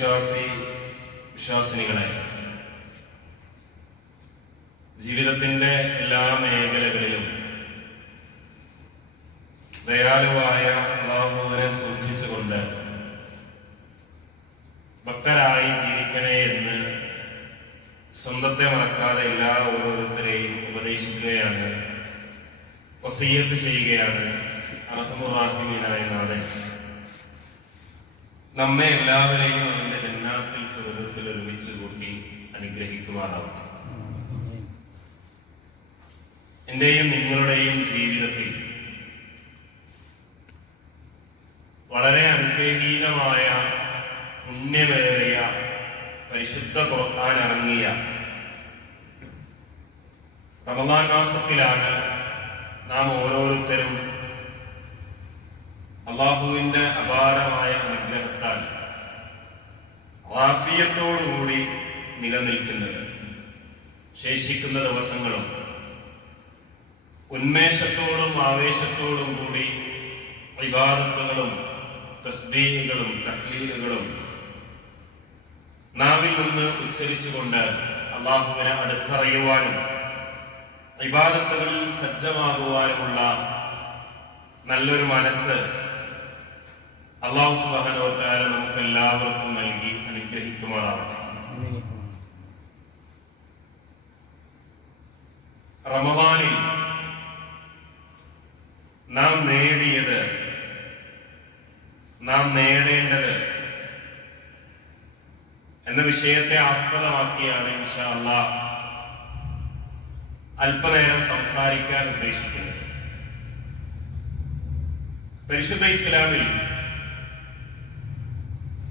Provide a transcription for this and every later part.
സത്യവിശ്വാസി വിശ്വാസിനികളെ ജീവിതത്തിന്റെ എല്ലാ മേഖലകളിലും ദയാലുവായ അള്ളാഹുവിനെ സൂക്ഷിച്ചുകൊണ്ട് ഭക്തരായി ജീവിക്കണേ എന്ന് സ്വന്തത്തെ മറക്കാതെ എല്ലാ ഓരോരുത്തരെയും ഉപദേശിക്കുകയാണ് വസീയത്ത് ചെയ്യുകയാണ് അർഹമുറാഹിമീനായ നാഥൻ. നമ്മെ എല്ലാവരെയും അവന്റെ ജന്നാത്തിൽ ഫിറദസിൽ ഒരുമിച്ച് കൂട്ടി അനുഗ്രഹിക്കുമാറാവട്ടെ എന്റെയും നിങ്ങളുടെയും ജീവിതത്തിൽ വളരെ അനുഗ്രഹീതമായ പുണ്യമേറിയ പരിശുദ്ധ പുറത്താൻ ഇറങ്ങിയ റമദാൻ മാസത്തിലാണ് നാം ഓരോരുത്തരും അള്ളാഹുവിന്റെ അപാരമായ ആഫിയത്തോടുകൂടി നിലനിൽക്കുന്നത് ശേഷിക്കുന്ന ദിവസങ്ങളും ഉന്മേഷത്തോടും ആവേശത്തോടും കൂടി വിവാദത്തുകളും തസ്ബീഹുകളും തഹ്ലീലുകളും നാവിൽ നിന്ന് ഉച്ചരിച്ചുകൊണ്ട് അള്ളാഹുവിനെ അടുത്തറിയുവാനും വിവാദത്തുകളിൽ സജ്ജമാകുവാനുമുള്ള നല്ലൊരു മനസ്സ് അള്ളാഹു സുബാനോത്താര നമുക്ക് എല്ലാവർക്കും നൽകി അനുഗ്രഹിക്കുമാറാവട്ടെ. റമവാനിൽ നാം നേടിയത് നാം നേടേണ്ടത് എന്ന വിഷയത്തെ ആസ്പദമാക്കിയാണ് ഇൻഷാ അള്ളാഹ് അല്പനേരം സംസാരിക്കാൻ ഉദ്ദേശിക്കുന്നത്. പരിശുദ്ധ ഇസ്ലാമിൽ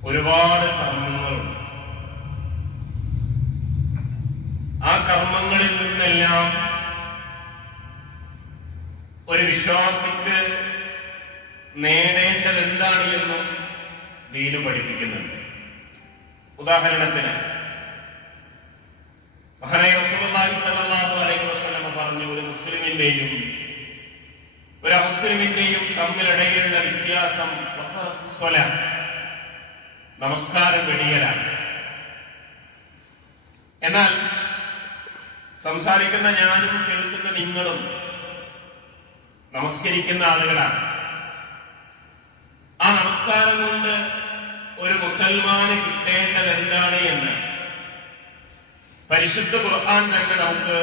ഒരുപാട് കർമ്മങ്ങളുണ്ട്. ആ കർമ്മങ്ങളിൽ നിന്നെല്ലാം ഒരു വിശ്വാസിക്ക് നേടേണ്ടത് എന്താണ് എന്നും ദീനു പഠിപ്പിക്കുന്നുണ്ട്. ഉദാഹരണത്തിന് പറഞ്ഞു ഒരു മുസ്ലിമിന്റെയും ഒരു അമുസ്ലിമിന്റെയും തമ്മിലിടയിലുള്ള വ്യത്യാസം നമസ്കാരം വെടിയലാണ് എന്നാൽ സംസാരിക്കുന്ന ഞാനും കേൾക്കുന്ന നിങ്ങളും നമസ്കരിക്കുന്ന ആളുകളാണ്. ആ നമസ്കാരം കൊണ്ട് ഒരു മുസൽമാന് കിട്ടേണ്ടത് എന്താണ് എന്ന് പരിശുദ്ധ ഖുർആൻ തന്നെ നമുക്ക്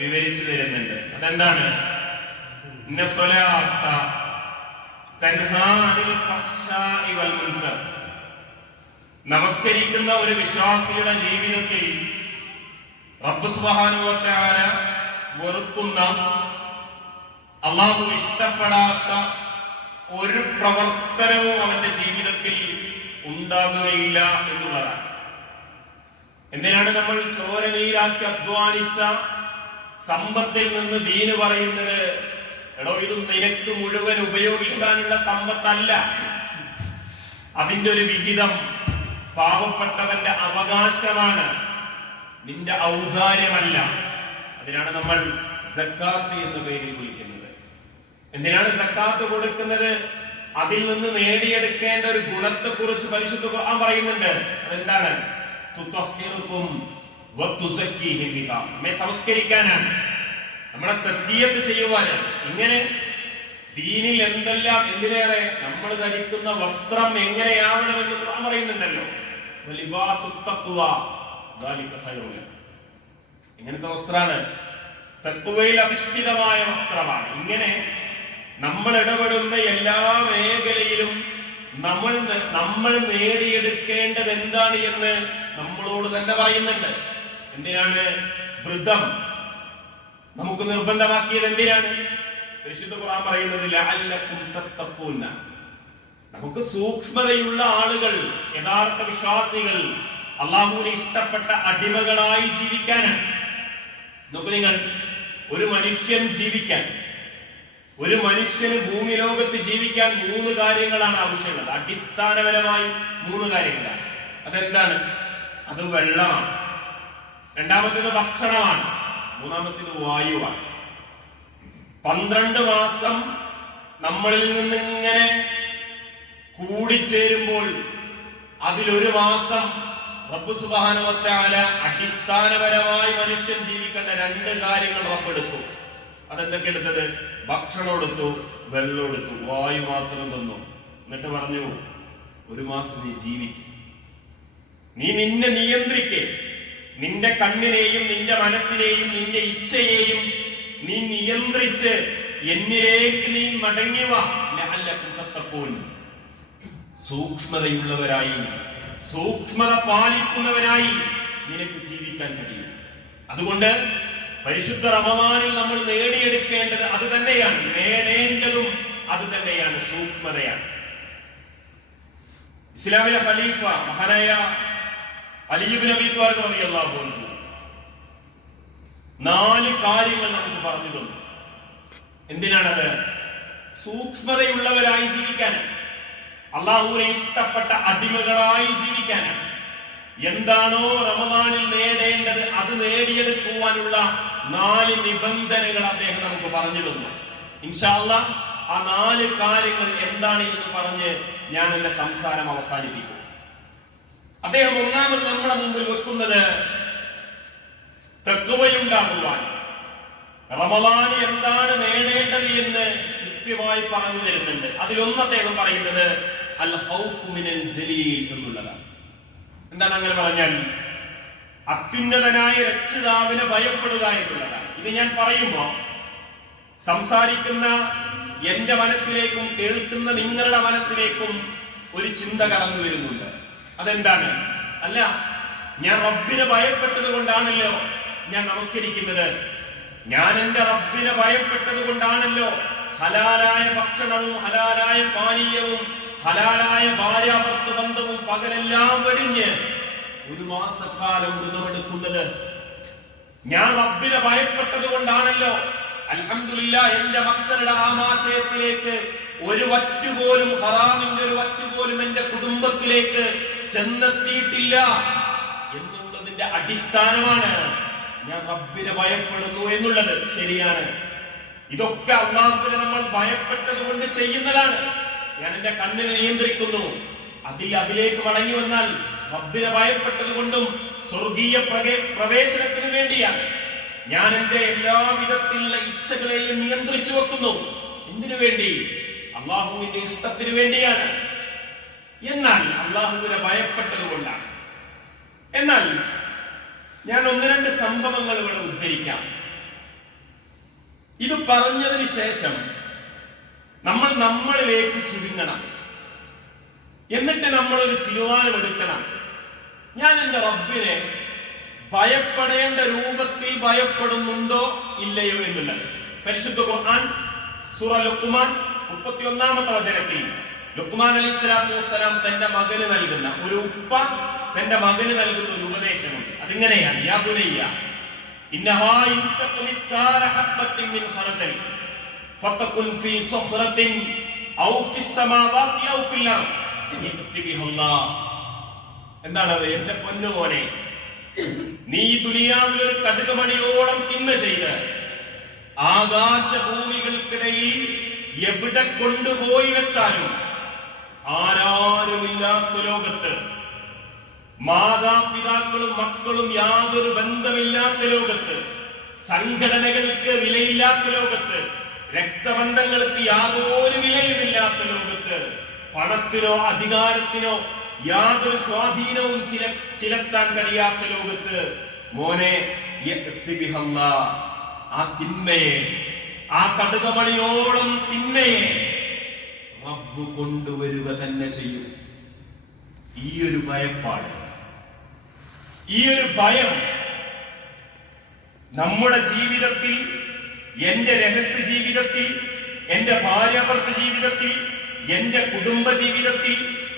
വിവരിച്ചു തരുന്നുണ്ട്. അതെന്താണ്? തൻഹാ അനിൽ ഫഹ്ഷാ വൽ മുൻകർ. നമസ്കരിക്കുന്ന ഒരു വിശ്വാസിയുടെ ജീവിതത്തിൽ റബ്ബ് സുബ്ഹാനഹു വ തആല വെറുക്കുന്ന അള്ളാഹു ഇഷ്ടപ്പെടാത്ത ഒരു പ്രവർത്തനവും അവന്റെ ജീവിതത്തിൽ ഉണ്ടാകുകയില്ല എന്നുള്ളതാണ്. എന്തിനാണ് നമ്മൾ ചോരനീരാക്കി അധ്വാനിച്ച സമ്പത്തിൽ നിന്ന് ദീന് പറയുന്നത്? എടോ ഇത് നിനക്ക് മുഴുവൻ ഉപയോഗിക്കാനുള്ള സമ്പത്തല്ല. അതിന്റെ ഒരു വിഹിതം പാവപ്പെട്ടവന്റെ അവകാശമാണ്. നിന്റെ ഔദാര്യമല്ല. അതിനാണ് നമ്മൾ സക്കാത്ത് എന്ന പേരിൽ വിളിക്കുന്നത്. എന്തിനാണ് സക്കാത്ത് കൊടുക്കുന്നത്? അതിൽ നിന്ന് നേടിയെടുക്കേണ്ട ഒരു ഗുണത്തെ കുറിച്ച് പരിശുദ്ധ ഖുർആൻ പറയുന്നുണ്ട്. അതെന്താണ്? സംസ്കരിക്കാനാണ്. നമ്മളെ തസ്തീയത്ത് ചെയ്യുവാനാണ്. ഇങ്ങനെ ദീനിൽ എന്തെല്ലാം എന്തിനേറെ നമ്മൾ ധരിക്കുന്ന വസ്ത്രം എങ്ങനെയാവണമെന്ന് ഖുർആൻ പറയുന്നുണ്ടല്ലോ. ഇങ്ങനത്തെ വസ്ത്രാണ്. തത്വയിൽ അധിഷ്ഠിതമായ വസ്ത്രമാണ്. ഇങ്ങനെ നമ്മൾ ഇടപെടുന്ന എല്ലാ മേഖലയിലും നമ്മൾ നമ്മൾ നേടിയെടുക്കേണ്ടത് എന്താണ് എന്ന് നമ്മളോട് തന്നെ പറയുന്നുണ്ട്. എന്തിനാണ്? വൃദ്ധം. നമുക്ക് നിർബന്ധമാക്കിയത് എന്തിനാണ്? പരിശുദ്ധ ഖുർആൻ പറയുന്നത് ലഅല്ലക്കും തത്തഖൂന. നമുക്ക് സൂക്ഷ്മതയുള്ള ആളുകൾ യഥാർത്ഥ വിശ്വാസികൾ അള്ളാഹുവിന് ഇഷ്ടപ്പെട്ട അടിമകളായി ജീവിക്കാനാണ്. നോക്കൂ നിങ്ങൾ ഒരു മനുഷ്യൻ ജീവിക്കാൻ ഒരു മനുഷ്യന് ഭൂമി ലോകത്ത് ജീവിക്കാൻ മൂന്ന് കാര്യങ്ങളാണ് ആവശ്യമുള്ളത്. അടിസ്ഥാനപരമായി മൂന്ന് കാര്യങ്ങളാണ്. അതെന്താണ്? അത് വെള്ളമാണ്. രണ്ടാമത്തേത് ഭക്ഷണമാണ്. മൂന്നാമത്തേത് വായുവാണ്. പന്ത്രണ്ട് മാസം നമ്മളിൽ നിന്ന് ഇങ്ങനെ കൂടിച്ചേരുമ്പോൾ അതിലൊരു മാസം റബ്ബ് സുബാനുവത്താല അടിസ്ഥാനപരമായി മനുഷ്യൻ ജീവിക്കേണ്ട രണ്ട് കാര്യങ്ങൾ റബ്ബെടുത്തു അതെന്തൊക്കെ എടുത്തത്? ഭക്ഷണം എടുത്തു വെള്ളം എടുത്തു വായു മാത്രം തന്നു. എന്നിട്ട് പറഞ്ഞു ഒരു മാസം നീ ജീവിക്കും. നീ നിന്നെ നിയന്ത്രിക്കേ. നിന്റെ കണ്ണിനെയും നിന്റെ മനസ്സിനെയും നിന്റെ ഇച്ഛയെയും നീ നിയന്ത്രിച്ച് എന്നിലേക്ക് നീ മടങ്ങിവ. സൂക്ഷ്മതയുള്ളവരായി സൂക്ഷ്മത പാലിക്കുന്നവരായി നിനക്ക് ജീവിക്കാൻ കഴിയും. അതുകൊണ്ട് പരിശുദ്ധ റമവാനിൽ നമ്മൾ നേടിയെടുക്കേണ്ടത് അത് തന്നെയാണ്. നേടേണ്ടതും അത് തന്നെയാണ് സൂക്ഷ്മതയാണ്. ഇസ്ലാമിലെ ഖലീഫ മഹാനായ അലിയുബ് നബി പറഞ്ഞു റളിയല്ലാഹു അൻഹു. നാല് കാര്യങ്ങൾ നമുക്ക് പറഞ്ഞു തന്നു. എന്തിനാണത്? സൂക്ഷ്മതയുള്ളവരായി ജീവിക്കാൻ. അള്ളാഹുവിനെ ഇഷ്ടപ്പെട്ട അടിമകളായി ജീവിക്കാൻ. എന്താണോ റമദാനിൽ നേടേണ്ടത് അത് നേടിയെടുക്കുവാനുള്ള നാല് നിബന്ധനകൾ അദ്ദേഹം നമുക്ക് പറഞ്ഞു തന്നു. ഇൻഷാല്ല ആ നാല് കാര്യങ്ങൾ എന്താണ് എന്ന് പറഞ്ഞ് ഞാൻ എന്റെ സംസാരം അവസാനിപ്പിക്കും. അദ്ദേഹം ഒന്നാമത് നമ്മുടെ മുമ്പിൽ വെക്കുന്നത് തെക്കുവയുണ്ടാകുവാൻ. റമദാന് എന്താണ് നേടേണ്ടത് എന്ന് കൃത്യമായി പറഞ്ഞു തരുന്നുണ്ട്. അതിലൊന്ന് അദ്ദേഹം പറയുന്നത് അൽ ഹൗഫു മിനൽ ജലീൽ എന്നുള്ളതാണ്. എന്താണ് അങ്ങനെ പറഞ്ഞാൽ? അത്യുന്നതനായ രക്ഷിതാവിനെ ഭയപ്പെടുക എന്നുള്ളതാണ്. ഇത് ഞാൻ പറയുമ്പോ സംസാരിക്കുന്ന എന്റെ മനസ്സിലേക്കും കേൾക്കുന്ന നിങ്ങളുടെ മനസ്സിലേക്കും ഒരു ചിന്ത കടന്നു വരുന്നുണ്ട്. അതെന്താണ്? അല്ല ഞാൻ റബ്ബിനെ ഭയപ്പെട്ടത് കൊണ്ടാണല്ലോ. ഞാൻ നമസ്കരിക്കുന്നത്. ഞാൻ എന്റെ റബ്ബിനെ ഭയപ്പെട്ടത് കൊണ്ടാണല്ലോ ഹലാലായ ഭക്ഷണവും ഹലാലായ പാനീയവും ഹലാലായ ഭാര്യാഭർത്തൃ ബന്ധവും പകലെല്ലാം വെടിഞ്ഞ് ഒരു മാസക്കാലം വ്രതമെടുക്കുന്നത്. ഞാൻ റബ്ബിനെ ഭയപ്പെട്ടത് കൊണ്ടാണല്ലോ അലഹമില്ല എന്റെ മക്കളുടെ ആമാശയത്തിലേക്ക് ഒരു വറ്റുപോലും ഹറാമിന്റെ ഒരു വറ്റുപോലും എന്റെ കുടുംബത്തിലേക്ക് ചെന്നെത്തിയിട്ടില്ല. എന്നുള്ളതിന്റെ അടിസ്ഥാനമാണ് ഞാൻ റബ്ബിനെ ഭയപ്പെടുന്നു എന്നുള്ളത് ശരിയാണ്. ഇതൊക്കെ അള്ളാഹുവിനെ നമ്മൾ ഭയപ്പെട്ടത് കൊണ്ട് ചെയ്യുന്നതാണ്. ഞാൻ എന്റെ കണ്ണിനെ നിയന്ത്രിക്കുന്നു. അതിൽ അതിലേക്ക് മടങ്ങി വന്നാൽ റബ്ബിനെ ഭയപ്പെട്ടത് കൊണ്ടും സ്വർഗീയ പ്രവേശനത്തിന് വേണ്ടിയാണ്. ഞാൻ എന്റെ എല്ലാ വിധത്തിലുള്ള ഇച്ഛകളെയും നിയന്ത്രിച്ചു വെക്കുന്നു. എന്തിനു വേണ്ടി? അള്ളാഹുവിന്റെ ഇഷ്ടത്തിന് വേണ്ടിയാണ്. എന്നാൽ അള്ളാഹുവിനെ ഭയപ്പെട്ടത് കൊണ്ടാണ് എന്നാൽ ഞാൻ ഒന്ന് രണ്ട് സംഭവങ്ങൾ ഇവിടെ ഉദ്ധരിക്കാം. ഇത് പറഞ്ഞതിന് ശേഷം നമ്മൾ നമ്മളിലേക്ക് ചുരുങ്ങണം. എന്നിട്ട് നമ്മൾ ഒരു തീരുമാനമെടുക്കണം ഞാൻ എന്റെ റബ്ബിനെ ഭയപ്പെടേണ്ട രൂപത്തിൽ ഭയപ്പെടുന്നുണ്ടോ ഇല്ലയോ എന്നുള്ളത്. പരിശുദ്ധ ഖുർആൻ സൂറ ലുക്കുമാൻ മുപ്പത്തി ഒന്നാമത്തെ വചനത്തിൽ ലുക്മാൻ അലൈഹി സ്വലാത്തു വസ്സലാം തന്റെ മകന് നൽകുന്ന ഒരു ഉപ്പ തന്റെ മകന് നൽകുന്ന ഒരു ഉപദേശമുണ്ട്. അതിങ്ങനെയാണ് യാ എന്താണ് എന്താണത് എന്റെ പൊന്നുമോനെ? നീ ദുനിയാവിൽ ഒരു കടുകുമണിയോളം തിന്മ ചെയ്ത് ആകാശഭൂമികൾക്കിടയിൽ എവിടെ കൊണ്ടുപോയി വെച്ചാലും ആരാരുമില്ലാത്ത ലോകത്ത് മാതാപിതാക്കളും മക്കളും യാതൊരു ബന്ധമില്ലാത്ത ലോകത്ത് സംഘടനകൾക്ക് വിലയില്ലാത്ത ലോകത്ത് രക്തബന്ധങ്ങൾക്ക് യാതൊരു വിലയുമില്ലാത്ത ലോകത്ത് പണത്തിനോ അധികാരത്തിനോ യാതൊരു സ്വാധീനവും ചില ചിലത്താൻ കഴിയാത്ത ലോകത്ത് മോനെ. ആ തിന്മയെ ആ കടുകമണിയോളം തിന്മയെ റബ്ബ് കൊണ്ടുവരിക തന്നെ ചെയ്യും ഈ ഒരു ഭയപ്പാട് ഈ ഒരു ഭയം നമ്മുടെ ജീവിതത്തിൽ എന്റെ രഹസ്യ ജീവിതത്തിൽ എന്റെ ഭാര്യാഭർത്ത ജീവിതത്തിൽ എന്റെ കുടുംബ ജീവിതത്തിൽ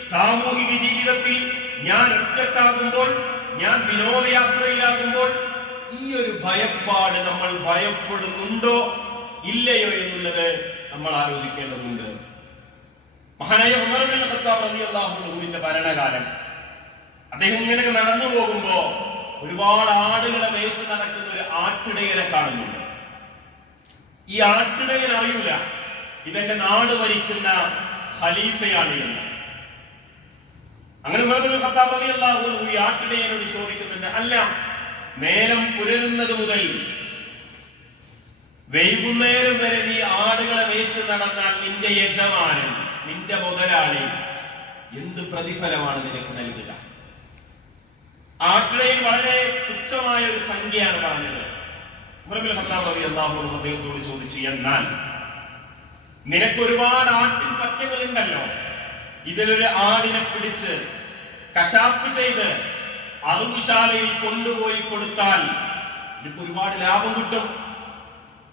സാമൂഹിക ജീവിതത്തിൽ ഞാൻ ഒറ്റക്കാകുമ്പോൾ ഞാൻ വിനോദയാത്രയിലാകുമ്പോൾ ഈ ഒരു ഭയപ്പാട് നമ്മൾ ഭയപ്പെടുന്നുണ്ടോ? ഇല്ലയോ എന്നുള്ളത് നമ്മൾ ആലോചിക്കേണ്ടതുണ്ട്. മഹാനായ ഉമർ ബിൻ ഖത്താബ് റളിയല്ലാഹു ഭരണകാലം. അദ്ദേഹം ഇങ്ങനെ നടന്നു പോകുമ്പോ ഒരുപാട് ആടുകളെ മേയിച്ച് നടക്കുന്ന ഒരു ആട്ടിടയനെ കാണുന്നുണ്ട്. ഈ ആട്ടിടയൻ അറിയൂല. ഇതെന്റെ നാട് ഭരിക്കുന്ന ഖലീഫയാണ് എന്ന്. അങ്ങനെ ഈ ആട്ടിടയനോട് ചോദിക്കുന്നുണ്ട് അല്ല നേരം പുലരുന്നത് മുതൽ വൈകുന്നേരം വരെ നീ ആടുകളെ മേയിച്ച് നടന്നാൽ നിന്റെ യജമാനൻ നിന്റെ മുതലാളി എന്ത് പ്രതിഫലമാണ് നിനക്ക് നൽകുക? ആട്ടിടയിൽ വളരെ തുച്ഛമായ ഒരു സംഖ്യയാണ് പറഞ്ഞത്. അൻഹു അദ്ദേഹത്തോട് ചോദിച്ചു എന്നാൽ നിനക്ക് ഒരുപാട് ആട്ടിൻ പറ്റങ്ങളുണ്ടല്ലോ ഇതിലൊരു ആടിനെ പിടിച്ച് കശാപ്പ് ചെയ്ത് അറുകുശാലയിൽ കൊണ്ടുപോയി കൊടുത്താൽ നിനക്ക് ഒരുപാട് ലാഭം കിട്ടും.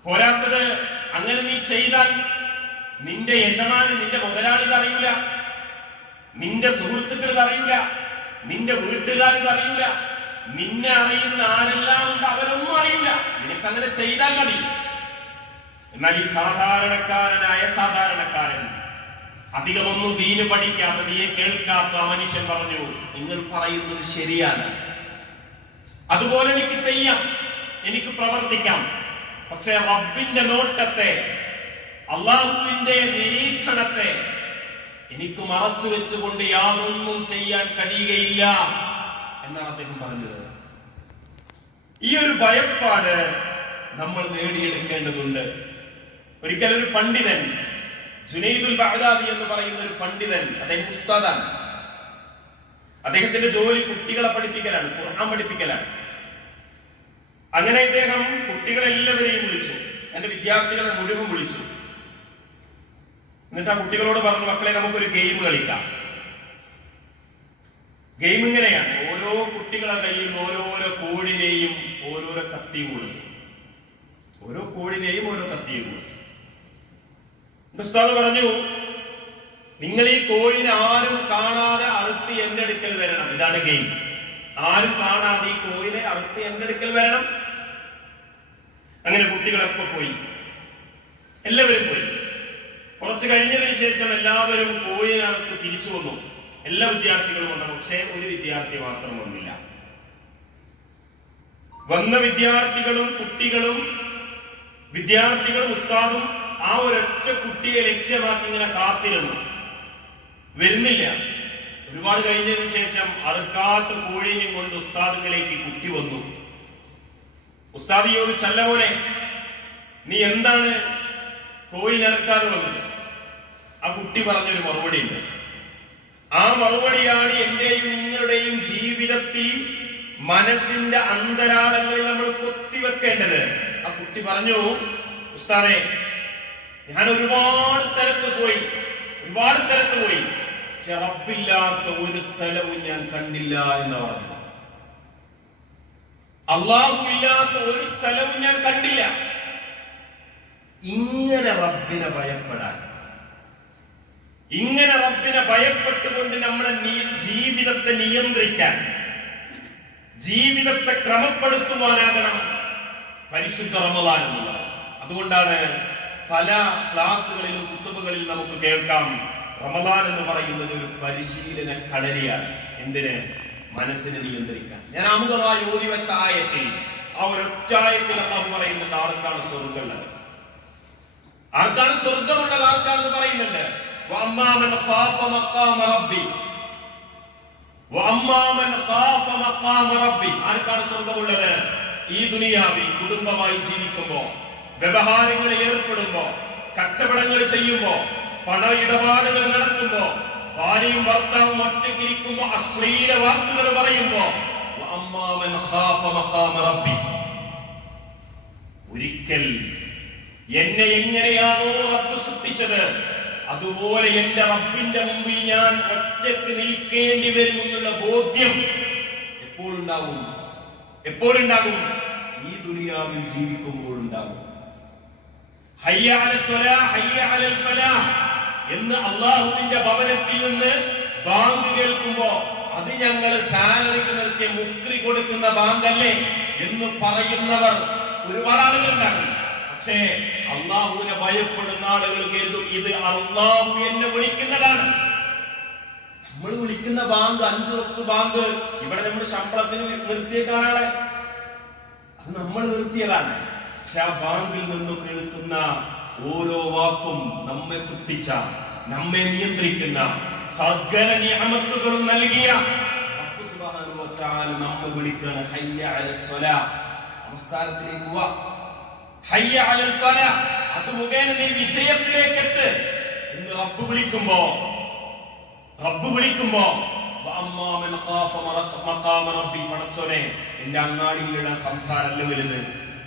പോരാത്തത് അങ്ങനെ നീ ചെയ്താൽ നിന്റെ യജമാനൻ നിന്റെ മുതലാളി അറിയില്ല നിന്റെ സുഹൃത്തുക്കൾ ഇത് അറിയൂല. നിന്റെ വീട്ടുകാർ അറിയില്ല. നിന്നെ അറിയുന്ന ആരെല്ലാം ഉണ്ട് അവരൊന്നും അറിയില്ല. നിനക്ക് അങ്ങനെ ചെയ്താൽ മതി. എന്നാൽ ഈ സാധാരണക്കാരനായ സാധാരണക്കാരൻ അധികമൊന്നും ദീന് പഠിക്കാത്ത നീയെ കേൾക്കാത്ത ആ മനുഷ്യൻ പറഞ്ഞു നിങ്ങൾ പറയുന്നത് ശരിയാണ്. അതുപോലെ എനിക്ക് ചെയ്യാം. എനിക്ക് പ്രവർത്തിക്കാം. പക്ഷെ റബ്ബിന്റെ നോട്ടത്തെ അള്ളാഹുവിന്റെ നിരീക്ഷണത്തെ എനിക്ക് മറച്ചു വെച്ചുകൊണ്ട് യാതൊന്നും ചെയ്യാൻ കഴിയുകയില്ല എന്നാണ് അദ്ദേഹം പറഞ്ഞത്. ഈ ഒരു ഭയപ്പാട് നമ്മൾ നേടിയെടുക്കേണ്ടതുണ്ട്. ഒരിക്കൽ ഒരു പണ്ഡിതൻ ജുനൈദുൽ ബഗ്ദാദി എന്ന് പറയുന്ന ഒരു പണ്ഡിതൻ അദ്ദേഹം ഉസ്താദാണ്. അദ്ദേഹത്തിന്റെ ജോലി കുട്ടികളെ പഠിപ്പിക്കലാണ് ഖുർആൻ പഠിപ്പിക്കലാണ്. അങ്ങനെ അദ്ദേഹം കുട്ടികളെല്ലാവരെയും വിളിച്ചു. എന്റെ വിദ്യാർത്ഥികളെ മുഴുവൻ വിളിച്ചു. എന്നിട്ട് ആ കുട്ടികളോട് പറഞ്ഞു മക്കളെ നമുക്കൊരു ഗെയിം കളിക്കാം. ഗെയിം ഇങ്ങനെയാണ്. ഓരോ കുട്ടികളെ കയ്യിൽ ഓരോരോ കോഴിനെയും ഓരോരോ കത്തിയും കൊടുത്തു ഓരോ കോഴിനെയും ഓരോ കത്തിയും കൊടുത്തു ഉസ്താദ് പറഞ്ഞു നിങ്ങൾ ഈ കോഴിനെ ആരും കാണാതെ അറുത്ത് എന്റെ അടുക്കൽ വരണം. ഇതാണ് ഗെയിം ആരും കാണാതെ ഈ കോഴിനെ അറുത്ത് എന്റെ അടുക്കൽ വരണം. അങ്ങനെ കുട്ടികളൊക്കെ പോയി. എല്ലാവരും പോയി. കുറച്ച് കഴിഞ്ഞതിന് ശേഷം എല്ലാവരും പോയിനകത്ത് തിരിച്ചു വന്നു. എല്ലാ വിദ്യാർത്ഥികളും ഉണ്ട് പക്ഷേ ഒരു വിദ്യാർത്ഥി മാത്രം വന്നില്ല. വന്ന വിദ്യാർത്ഥികളും കുട്ടികളും വിദ്യാർത്ഥികളും ഉസ്താദും ആ ഒരൊറ്റ കുട്ടിയെ ലക്ഷ്യമാക്കി ഇങ്ങനെ കാത്തിരുന്നു. വരുന്നില്ല. ഒരുപാട് കഴിഞ്ഞതിന് ശേഷം അറുക്കാത്ത കോഴിയും കൊണ്ട് ഉസ്താദിലേക്ക് കുട്ടി വന്നു. ഉസ്താദിയോട് ചോദിച്ചല്ല പോലെ നീ എന്താണ് കോഴിനറുക്കാതെ വന്നത്. ആ കുട്ടി പറഞ്ഞൊരു മറുപടി ഉണ്ട് ആ മറുപടിയാണ് എന്റെയും നിങ്ങളുടെയും ജീവിതത്തിൽ മനസ്സിന്റെ അന്തരാളങ്ങളിൽ നമ്മൾ കൊത്തിവെക്കേണ്ടത്. ആ കുട്ടി പറഞ്ഞു ഉസ്താദെ ഞാൻ ഒരുപാട് സ്ഥലത്ത് പോയി ഒരുപാട് സ്ഥലത്ത് പോയി. പക്ഷെ റബ്ബില്ലാത്ത ഒരു സ്ഥലവും ഞാൻ കണ്ടില്ല എന്ന് പറഞ്ഞു അള്ളാഹു ഇല്ലാത്ത ഒരു സ്ഥലവും ഞാൻ കണ്ടില്ല. ഇങ്ങനെ റബ്ബിനെ ഭയപ്പെടാൻ. ഇങ്ങനെ റബ്ബിനെ ഭയപ്പെട്ടുകൊണ്ട് നമ്മുടെ ജീവിതത്തെ നിയന്ത്രിക്കാൻ. ജീവിതത്തെ ക്രമപ്പെടുത്തുവാനാകണം പരിശുദ്ധ റമദാൻ അതുകൊണ്ടാണ് പല ക്ലാസ്സുകളിലും കുത്തുബുകളിൽ നമുക്ക് കേൾക്കാം റമദാൻ എന്ന് പറയുന്നത് ഒരു പരിശീലന കളരിയാണ്. എന്തിന്? മനസ്സിനെ നിയന്ത്രിക്കാൻ. ഞാൻ അമുതമായി ഓതി വെച്ച ആയത്തിൽ ആ ഒരൊറ്റായത്തിൽ അമ്മ പറയുന്നുണ്ട് ആർക്കാണ് സ്വർഗമുള്ളത് ആർക്കാണ് സ്വർഗമുള്ളത്? ആർക്കാണെന്ന് പറയുന്നുണ്ട്? ആർക്കാണ് സ്വർഗമുള്ളത്? ഈ ദുനിയാവി കുടുംബമായി ജീവിക്കുമ്പോ വ്യവഹാരങ്ങളിൽ ഏർപ്പെടുമ്പോ കച്ചവടങ്ങൾ ചെയ്യുമ്പോ പണ ഇടപാടുകൾ നടത്തുമ്പോ ഭാര്യയും ഭർത്താവും ഒറ്റക്കിരിക്കുമ്പോ അശ്ലീല വാക്കുകൾ പറയുമ്പോ ഒരിക്കൽ എന്നെ എങ്ങനെയാണോ റബ്ബ് സൃഷ്ടിച്ചത് അതുപോലെ എന്റെ റബ്ബിന്റെ മുമ്പിൽ ഞാൻ ഒറ്റയ്ക്ക് നിൽക്കേണ്ടി വരും എന്നുള്ള ബോധ്യം എപ്പോഴുണ്ടാകും? എപ്പോഴുണ്ടാകും? ഈ ദുനിയാവിൽ ജീവിക്കുമ്പോൾ ഉണ്ടാകും. എന്ന് അള്ളാഹുവിന്റെ ഭവനത്തിൽ നിന്ന് ബാങ്ക് കേൾക്കുമ്പോ അത് ഞങ്ങൾ സാലറിക്ക് നിർത്തി മുക്രി കൊടുക്കുന്ന ബാങ്കല്ലേ എന്ന് പറയുന്നവർ ഒരുപാട് ആളുകൾ ഉണ്ടാകും പക്ഷേ അള്ളാഹുവിനെ ഭയപ്പെടുന്ന ആളുകൾ കേൾക്കും ഇത് അള്ളാഹു എന്നെ വിളിക്കുന്നതാണ്. നമ്മൾ വിളിക്കുന്ന ബാങ്ക് അഞ്ചു വക്ത് ബാങ്ക് ഇവിടെ നമ്മൾ ശമ്പളത്തിന് നിർത്തിയേക്കാണ് അത് നമ്മൾ നിർത്തിയതാണ്. പക്ഷെ ആ ബാങ്കിൽ നിന്നും കേൾക്കുന്ന ഓരോ വാക്കും നമ്മെ സൃഷ്ടിച്ച നമ്മെ നിയന്ത്രിക്കുന്ന സകല നിയമത്തുകളും നൽകിയ നമ്മൾ സുബ്ഹാനഹു വ തആല നമ്മെ വിളിക്കാണ് ഹയ്യ അലൽ സ്വലാ. നമസ്കാരത്തിലേക്ക് വാ ഹയ്യ അലൽ ഫലാ അത് മുഖേന നീ വിജയത്തിലേക്ക് എത്ത് എന്ന് റബ്ബ് വിളിക്കുമ്പോ റബ്ബ് വിളിക്കുമ്പോ പടച്ചോനെ എന്റെ അങ്ങാടിയിലുള്ള സംസാരമല്ല വലുത്?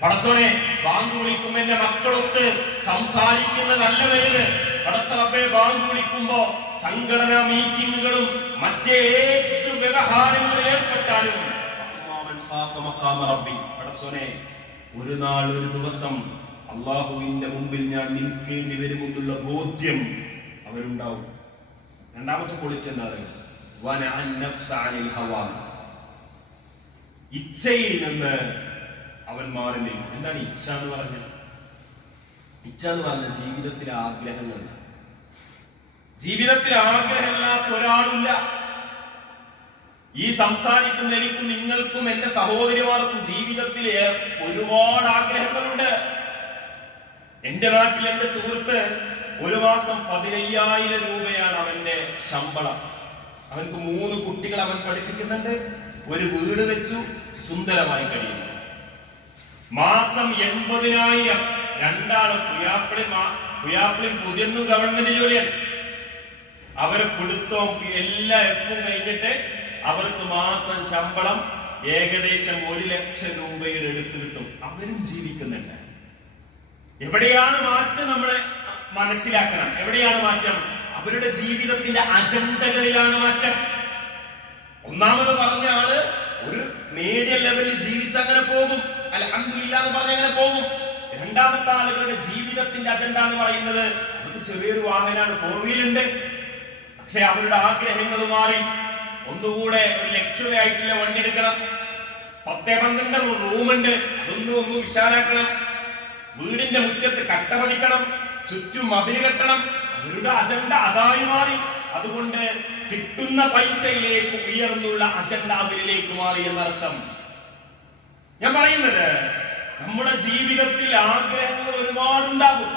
പടച്ചോനെ ബാങ്ക് വിളിക്കുമ്പോ എന്റെ മക്കളൊത്ത് സംസാരിക്കുന്നതല്ല വലുത്. പടച്ച റബ്ബെ ബാങ്ക് വിളിക്കുമ്പോ സംഘടനാ മീറ്റിങ്ങുകളും മറ്റേത് വ്യവഹാരങ്ങളിൽ ഏർപ്പെട്ടാലും പടച്ചോനെ ഒരു നാൾ ഒരു ദിവസം അള്ളാഹുവിന്റെ മുമ്പിൽ ഞാൻ നിൽക്കേണ്ടി വരുമെന്നുള്ള ബോധ്യം അവരുണ്ടാവും. രണ്ടാമത്തെ ക്വാളിറ്റി എന്താ ഇച്ഛയിൽ നിന്ന് അവൻ മാറി എന്താണ് ഇച്ഛ എന്ന് പറഞ്ഞത്? ഇച്ഛ എന്ന് പറഞ്ഞ ജീവിതത്തിലെ ആഗ്രഹങ്ങൾ. ജീവിതത്തിൽ ആഗ്രഹമില്ലാത്ത ഒരാളില്ല ഈ സംസാരിക്കുന്ന എനിക്കും നിങ്ങൾക്കും എന്റെ സഹോദരിമാർക്കും ജീവിതത്തിൽ ഒരുപാട് ആഗ്രഹങ്ങളുണ്ട്. എന്റെ നാട്ടിൽ എന്റെ സുഹൃത്ത് ഒരു മാസം പതിനയ്യായിരം രൂപയാണ് അവന്റെ ശമ്പളം. അവൻക്ക് മൂന്ന് കുട്ടികൾ അവൻ പഠിപ്പിക്കുന്നുണ്ട്. ഒരു വീട് വെച്ചു സുന്ദരമായി കഴിയുന്നു. മാസം എൺപതിനായിരം. രണ്ടാളും പുയാപ്പിളി പുയാപ്പിളിയും പുതിയൊന്നും ഗവൺമെന്റ് ജോലിയാണ്. അവരെ പിടുത്തവും എല്ലാ എഫും കഴിഞ്ഞിട്ട് അവർക്ക് മാസം ശമ്പളം ഏകദേശം ഒരു ലക്ഷം രൂപയിൽ എടുത്തു കിട്ടും. അവരും ജീവിക്കുന്നുണ്ട്. എവിടെയാണ് മാറ്റം നമ്മളെ മനസ്സിലാക്കണം? എവിടെയാണ് മാറ്റം? അവരുടെ ജീവിതത്തിന്റെ അജണ്ടകളിലാണ് മാറ്റം. ഒന്നാമത് പറഞ്ഞ ആൾ ഒരു മീഡിയ ലെവലിൽ ജീവിച്ച് അങ്ങനെ പോകും. അലഹമില്ല എന്ന് പറഞ്ഞ് അങ്ങനെ പോകും. രണ്ടാമത്തെ ആളുകളുടെ ജീവിതത്തിന്റെ അജണ്ട എന്ന് പറയുന്നത് അവർക്ക് ചെറിയൊരു വാഹനമാണ് ഫോർ വീലുണ്ട് പക്ഷെ അവരുടെ ആഗ്രഹങ്ങൾ മാറി. ഒന്നുകൂടെ ഒരു ലക്ഷറി ആയിട്ടുള്ള വണ്ടി എടുക്കണം. പത്തേ പന്ത്രണ്ട് റൂമുണ്ട് അതൊന്നും ഒന്ന് വിശാലാക്കണം. വീടിന്റെ മുറ്റത്ത് കട്ട പതിക്കണം ചുറ്റും മതിൽ കെട്ടണം. അവരുടെ അജണ്ട അതായി മാറി. അതുകൊണ്ട് കിട്ടുന്ന പൈസയിലേക്ക് ഉയർന്നുള്ള അജണ്ട അവരിലേക്ക് മാറി എന്നർത്ഥം. ഞാൻ പറയുന്നത് നമ്മുടെ ജീവിതത്തിൽ ആഗ്രഹങ്ങൾ ഒരുപാടുണ്ടാകും.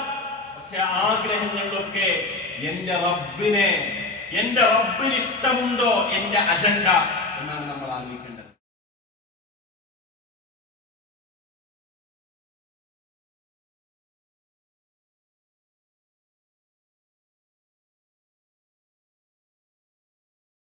പക്ഷെ ആഗ്രഹങ്ങളിലൊക്കെ എന്റെ റബ്ബിനെ എന്റെ റബ്ബിന് ഇഷ്ടമുണ്ടോ? എന്റെ അജണ്ട എന്നാണ്